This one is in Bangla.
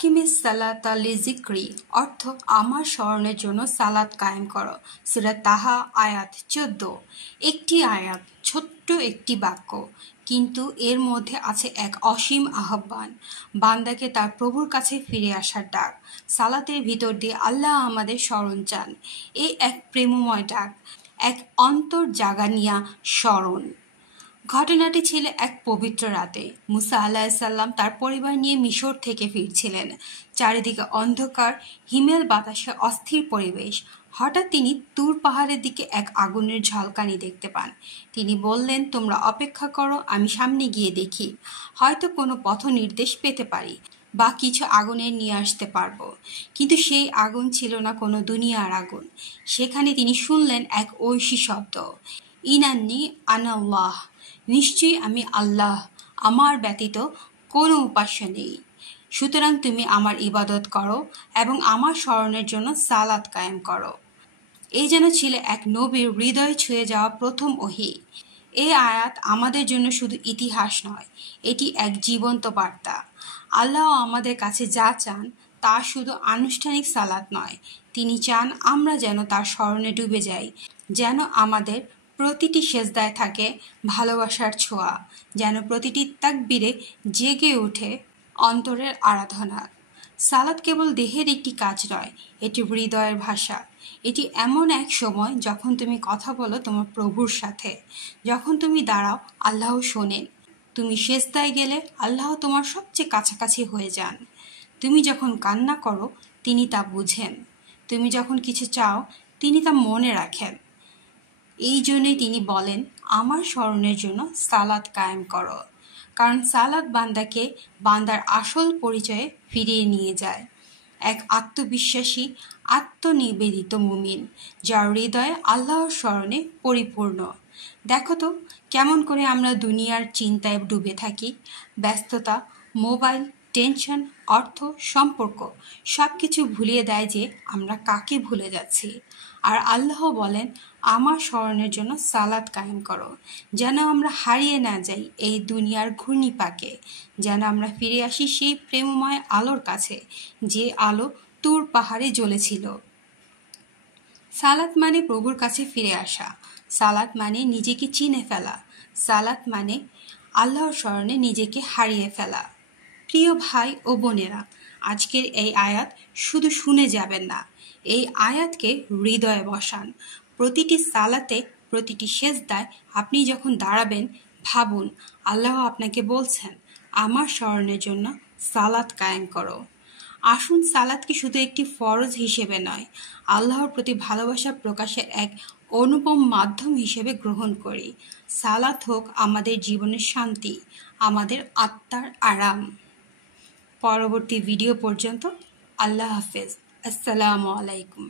আকিমিস সালাতা লিযিকরি অর্থ আমার স্মরণের জন্য সালাত কায়েম করো। সূরা তাহা আয়াত 14। একটি আয়াত, ছোট্ট একটি বাক্য, কিন্তু এর মধ্যে আছে এক অসীম আহ্বান, বান্দাকে তার প্রভুর কাছে ফিরে আসার ডাক। সালাতের ভিতর দিয়ে আল্লাহ আমাদের স্মরণ চান। এই এক প্রেমময় ডাক, এক অন্তর জাগানিয়া স্মরণ। ঘটনাটি ছিল এক পবিত্র রাতে। মুসা আলাহিসাল্লাম তার পরিবার নিয়ে মিশর থেকে ফিরছিলেন। চারিদিকে অন্ধকার, হিমেল বাতাসে অস্থির পরিবেশ। হঠাৎ তিনি তুর পাহাড়ের দিকে এক আগুনের ঝলকানি দেখতে পান। তিনি বললেন, তোমরা অপেক্ষা করো, আমি সামনে গিয়ে দেখি, হয়তো কোনো পথ নির্দেশ পেতে পারি বা কিছু আগুনের নিয়ে আসতে পারবো। কিন্তু সেই আগুন ছিল না কোনো দুনিয়ার আগুন। সেখানে তিনি শুনলেন এক ঐশী শব্দ, ইনান্নি আনাল্লাহ, নিশ্চয়ই আমি আল্লাহ, আমার ব্যতীত কোনো উপাস্য নেই। সুতরাং তুমি আমার ইবাদত করো এবং আমার স্মরণের জন্য সালাত কায়েম করো। এই যেন ছিল এক নবীর হৃদয় ছুঁয়ে যাওয়া প্রথম ওহী। এই আয়াত আমাদের জন্য শুধু ইতিহাস নয়, এটি এক জীবন্ত বার্তা। আল্লাহ আমাদের কাছে যা চান তা শুধু আনুষ্ঠানিক সালাত নয়, তিনি চান আমরা যেন তার স্মরণে ডুবে যাই, যেন আমাদের প্রতিটি সেজদায় থাকে ভালোবাসার ছোঁয়া, যেন প্রতিটি তাকবীরে জেগে ওঠে অন্তরের আরাধনা। সালাত কেবল দেহের একটি কাজ নয়, এটি হৃদয়ের ভাষা। এটি এমন এক সময় যখন তুমি কথা বলো তোমার প্রভুর সাথে, যখন তুমি দাঁড়াও আল্লাহ শোনেন, তুমি সেজদায় গেলে আল্লাহ তোমার সবচেয়ে কাছাকাছি হয়ে যান, তুমি যখন কান্না করো তিনি তা বুঝেন, তুমি যখন কিছু চাও তিনি তা মনে রাখেন। এই জন্যই তিনি বলেন, আমার স্মরণের জন্য সালাত কায়েম করো। কারণ সালাত বান্দাকে বান্দার আসল পরিচয়ে ফিরিয়ে নিয়ে যায়। এক আত্মবিশ্বাসী, আত্মনিবেদিত মুমিন, যার হৃদয় আল্লাহর স্মরণে পরিপূর্ণ। দেখো তো কেমন করে আমরা দুনিয়ার চিন্তায় ডুবে থাকি। ব্যস্ততা, মোবাইল, টেনশন, অর্থ, সম্পর্ক সব কিছু ভুলিয়ে দেয় যে আমরা কাকে ভুলে যাচ্ছি। আর আল্লাহ বলেন, আমার স্মরণের জন্য সালাত কায়েম করো, যেন আমরা হারিয়ে না যাই এই দুনিয়ার ঘূর্ণিপাকে, যেন আমরা ফিরে আসি সেই প্রেমময় আলোর কাছে, যে আলো তুর পাহাড়ে জ্বলেছিল। সালাত মানে প্রভুর কাছে ফিরে আসা। সালাত মানে নিজেকে চিনে ফেলা। সালাত মানে আল্লাহর স্মরণে নিজেকে হারিয়ে ফেলা। প্রিয় ভাই ও বোনেরা, আজকের এই আয়াত শুধু শুনে যাবেন না, এই আয়াতকে হৃদয়ে বসান। প্রতিটি সালাতে, প্রতিটি সেজদায় আপনি যখন দাঁড়াবেন, ভাবুন আল্লাহ আপনাকে বলছেন, আমার স্মরণের জন্য সালাত কায়েম করো। আসুন সালাতকে শুধু একটি ফরজ হিসেবে নয়, আল্লাহর প্রতি ভালোবাসা প্রকাশের এক অনুপম মাধ্যম হিসেবে গ্রহণ করি। সালাত হোক আমাদের জীবনের শান্তি, আমাদের আত্মার আরাম। পরবর্তী ভিডিও পর্যন্ত আল্লাহ হাফেজ। আসসালামু আলাইকুম।